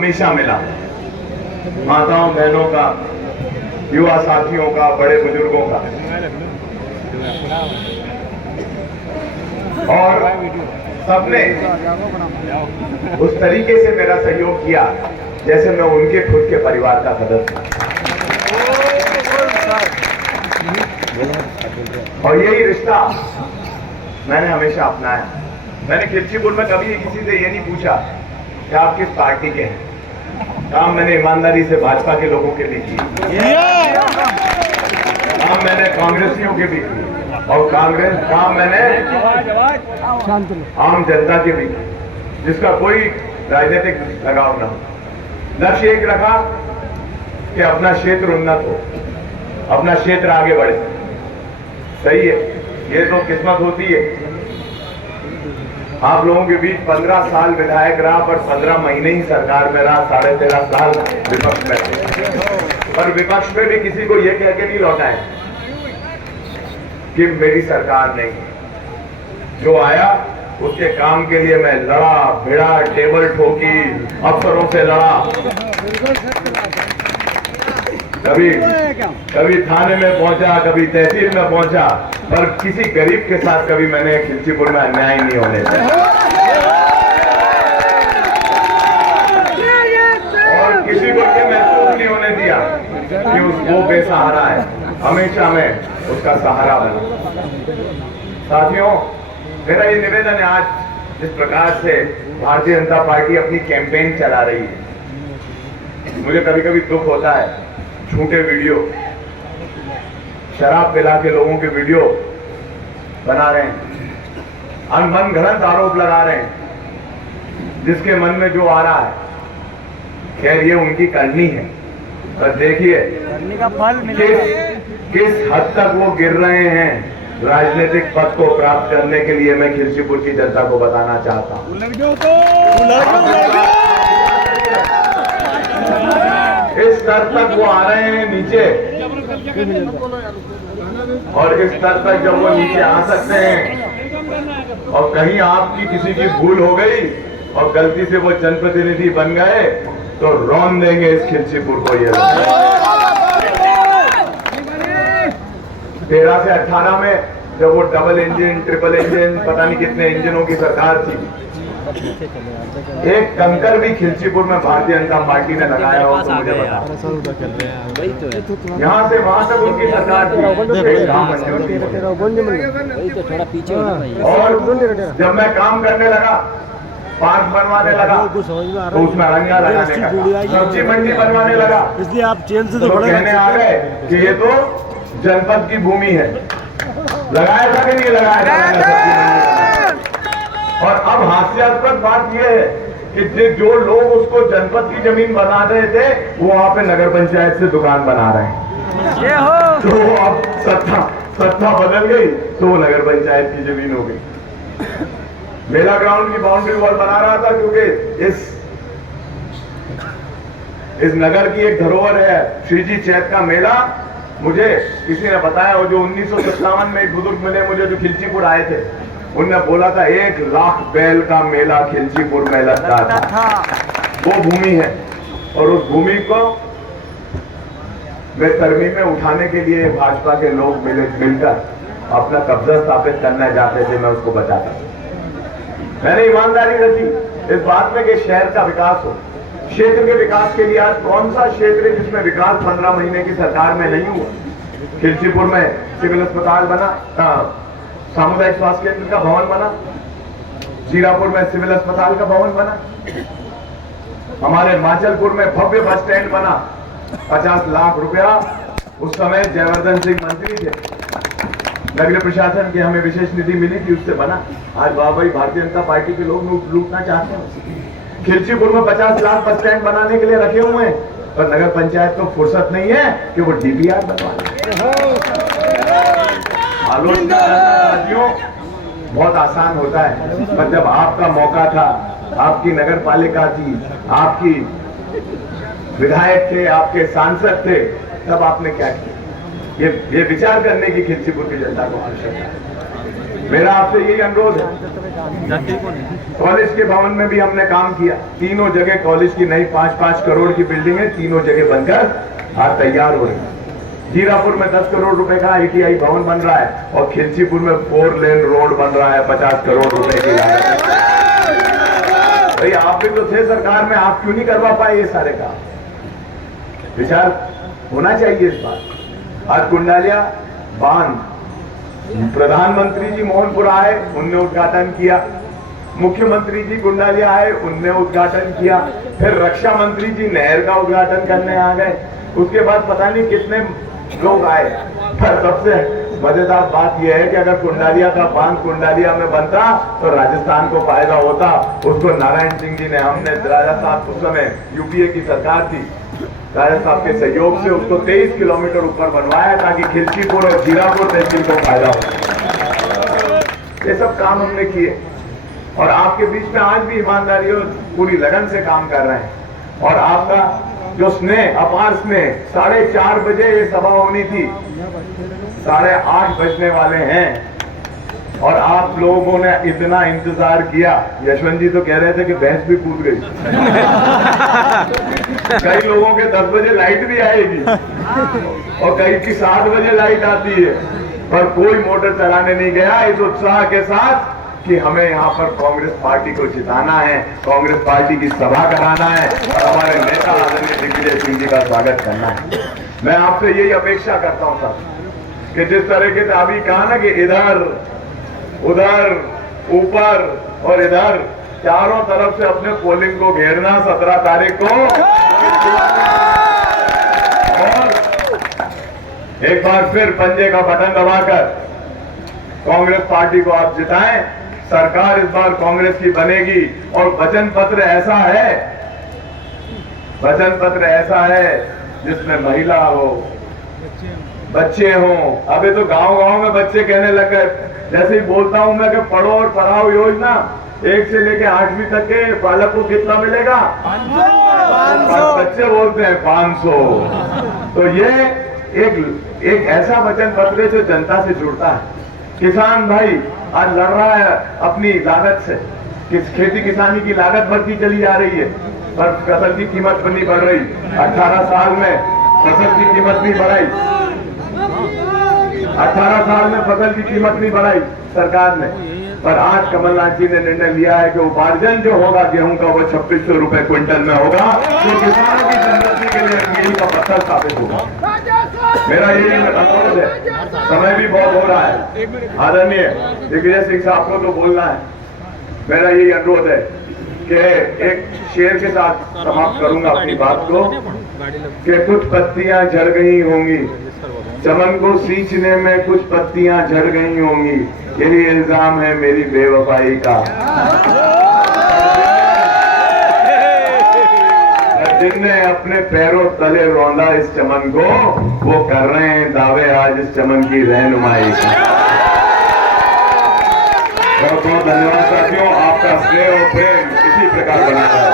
हमेशा मिला, माताओं बहनों का, युवा साथियों का, बड़े बुजुर्गों का, और सबने उस तरीके से मेरा सहयोग किया जैसे मैं उनके खुद के परिवार का सदस्य और यही रिश्ता मैंने हमेशा अपनाया। मैंने खिलचीपुर में कभी किसी से ये नहीं पूछा कि आप किस पार्टी के हैं। काम मैंने ईमानदारी से भाजपा के लोगों के भी किए, काम मैंने कांग्रेसियों के भी किए, और काम मैंने आम जनता के भी, जिसका कोई राजनीतिक लगाव ना हो। लक्ष्य एक रखा कि अपना क्षेत्र उन्नत हो, अपना क्षेत्र आगे बढ़े। सही है, ये तो किस्मत होती है। आप लोगों के बीच 15 साल विधायक रहा, पर 15 महीने ही सरकार में रहा, 13.5 साल विपक्ष में रहा। और विपक्ष में भी किसी को ये कह के नहीं लौटाए कि मेरी सरकार नहीं। जो आया उसके काम के लिए मैं लड़ा भिड़ा, टेबल ठोकी, अफसरों से लड़ा, कभी थाने में पहुंचा, कभी तहसील में पहुंचा, पर किसी गरीब के साथ कभी मैंने खिलचीपुर में अन्याय नहीं होने दिया। और किसी को ये महसूस नहीं होने दिया कि वो बेसहारा है। हमेशा मैं उसका सहारा बना। साथियों, मेरा ये निवेदन है, आज जिस प्रकार से भारतीय जनता पार्टी अपनी कैंपेन चला रही है, मुझे कभी कभी दुख होता है। झूठे वीडियो, शराब पिला के लोगों के वीडियो बना रहे हैं, अनबन गलत आरोप लगा रहे हैं, जिसके मन में जो आ रहा है। खैर, ये उनकी करनी है, पर देखिए किस हद तक वो गिर रहे हैं राजनीतिक पद को प्राप्त करने के लिए। मैं खिलचीपुर की जनता को बताना चाहता हूं, इस स्तर तक वो आ रहे हैं नीचे, और इस स्तर तक जब वो नीचे आ सकते हैं और कहीं आपकी किसी की भूल हो गई और गलती से वो जनप्रतिनिधि बन गए, तो रौन देंगे इस खिलचीपुर को। ये 13 से 18 में जब वो डबल इंजन, ट्रिपल इंजन, पता नहीं कितने इंजनों की सरकार थी, एक कंकर भी खिलचीपुर में भारतीय जनता पार्टी ने लगाया हो तो मुझे बता। यहाँ से वहां तक उनकी सरकार थी। और जब मैं काम करने लगा, पार्क बनवाने लगा, तो उसमें अरंगा लगाने लगा, सब्जी मंडी बनवाने लगा, इसलिए आप चेन से तो कहने आ गए कि ये तो जनपद की भूमि है। लगाया था कि नहीं लगाया था? और अब हास्यास्पद बात यह है कि जो लोग उसको जनपद की जमीन बना रहे थे, वो वहां पे नगर पंचायत से दुकान बना रहे हैं। तो अब सत्ता बदल गई तो वो नगर पंचायत की जमीन हो गई। मेला ग्राउंड की बाउंड्री वॉल बना रहा था, क्योंकि इस नगर की एक धरोहर है श्रीजी चैत का मेला। मुझे किसी ने बताया, वो जो 1957 में एक बुजुर्ग मिले मुझे, जो खिलचीपुर आए थे, उनने बोला था 1 लाख बैल का मेला खिलचीपुर में लगता था। वो भूमि है, और उस भूमि को बेतरमीम में उठाने के लिए भाजपा के लोग मिलकर अपना कब्जा स्थापित करना चाहते थे। मैं उसको बचाता था। मैंने ईमानदारी रखी इस बात में कि शहर का विकास हो, क्षेत्र के विकास के लिए। आज कौन सा क्षेत्र है जिसमें विकास 15 महीने की सरकार में नहीं हुआ? खिलचीपुर में सिविल अस्पताल बना, सामुदायिक स्वास्थ्य केंद्र का भवन बना, जीरापुर में सिविल अस्पताल का भवन बना, हमारे माचलपुर में भव्य बस स्टैंड बना, 50 लाख रुपया उस समय जयवर्धन सिंह मंत्री थे, नगरीय प्रशासन की हमें विशेष निधि मिली थी, उससे बना। आज बाबा भारतीय जनता पार्टी के लोग लूटना चाहते हैं। खिलचीपुर में 50 लाख बस स्टैंड बनाने के लिए रखे हुए हैं, पर नगर पंचायत को फुर्सत नहीं है कि वो डीपीआर बनवा ले। आलोचना करना बहुत आसान होता है, पर जब आपका मौका था, आपकी नगर पालिका थी, आपकी विधायक थे, आपके सांसद थे, तब आपने क्या किया? ये विचार करने की खिलचीपुर की जनता को आवश्यकता है। मेरा आपसे यही अनुरोध है। कॉलेज के भवन में भी हमने काम किया, तीनों जगह कॉलेज की नई 5-5 करोड़ की बिल्डिंग है, तीनों जगह बनकर आज तैयार हो रही है। जीरापुर में 10 करोड़ रुपए का ITI भवन बन रहा है और खिलचीपुर में 4 लेन रोड बन रहा है 50 करोड़ रुपए की लागत। भाई आप भी तो थे सरकार में, आप क्यों नहीं करवा पाए ये सारे काम? विचार होना चाहिए इस बात। आज कुंडालिया बांध, प्रधानमंत्री जी मोहनपुर आए, उनने उद्घाटन किया, मुख्यमंत्री जी कुंडालिया आए, उनने उद्घाटन किया, फिर रक्षा मंत्री जी नहर का उद्घाटन करने आ गए, उसके बाद पता नहीं कितने लोग आए। पर सबसे मजेदार बात यह है कि अगर कुंडालिया का बांध कुंडालिया में बनता तो राजस्थान को फायदा होता। उसको नारायण सिंह जी ने, हमने राजा साहब उस समय UPA की सरकार थी, राजा साहब के सहयोग से उसको 23 किलोमीटर ऊपर बनवाया ताकि खिलचीपुर और जीरापुर तहसील को फायदा हो। ये सब काम हमने किए और आपके बीच में आज भी ईमानदारी और पूरी लगन से काम कर रहे हैं। और आपका जो स्नेह, अपार स्नेह, 4:30 बजे ये सभा होनी थी, 8:30 बजने वाले हैं और आप लोगों ने इतना इंतजार किया। यशवंत जी तो कह रहे थे कि भैंस भी कूद गई। कई लोगों के 10 बजे लाइट भी आएगी और कई की 7 बजे लाइट आती है, पर कोई मोटर चलाने नहीं गया इस उत्साह के साथ कि हमें यहाँ पर कांग्रेस पार्टी को जिताना है, कांग्रेस पार्टी की सभा कराना है और हमारे नेता आदरणीय दिग्विजय सिंह जी का स्वागत करना है। मैं आपसे यही अपेक्षा करता हूँ साहब कि जिस तरीके से अभी कहा ना कि इधर उधर ऊपर और इधर चारों तरफ से अपने पोलिंग को घेरना 17 तारीख को, और एक बार फिर पंजे का बटन दबाकर कांग्रेस पार्टी को आप जिताएं। सरकार इस बार कांग्रेस की बनेगी और वचन पत्र ऐसा है जिसमें महिला हो, बच्चे हो। अभी तो गांव-गांव में बच्चे कहने लग गए, जैसे ही बोलता हूं मैं कि पढ़ो और पढ़ाओ योजना 1 से लेके 8वीं तक के बालक को कितना मिलेगा? 500। बच्चे बोलते हैं 500। तो ये एक ऐसा वचन पत्र जो जनता से जुड़ता है। किसान भाई आज लड़ रहा है अपनी लागत से, खेती किसानी की लागत बढ़ती चली जा रही है पर फसल की कीमत नहीं बढ़ रही। 18 साल में फसल की कीमत नहीं बढ़ाई, 18 साल में फसल की कीमत नहीं बढ़ाई सरकार ने। पर आज कमलनाथ जी ने निर्णय लिया है कि उपार्जन जो होगा गेहूं का वो 2600 रुपए क्विंटल में होगा, जो किसानों की समृद्धि के लिए मील का पत्थर साबित होगा। मेरा यही अनुरोध है, समय भी बहुत हो रहा है, आदरणीय दिग्विजय सिंह साहब को तो बोलना है। मेरा यही अनुरोध है कि एक शेर के साथ समाप्त करूंगा अपनी बात को कि कुछ पत्तियां झड़ गई होंगी, चमन को सींचने में कुछ पत्तियां झड़ गई होंगी, यही इल्जाम है मेरी बेवफाई का। जिनने अपने पैरों तले रौंदा इस चमन को, वो कर रहे हैं दावे आज इस चमन की रहनुमाई का। बहुत बहुत धन्यवाद साथियों, आपका स्नेह और प्रेम इसी प्रकार बना है।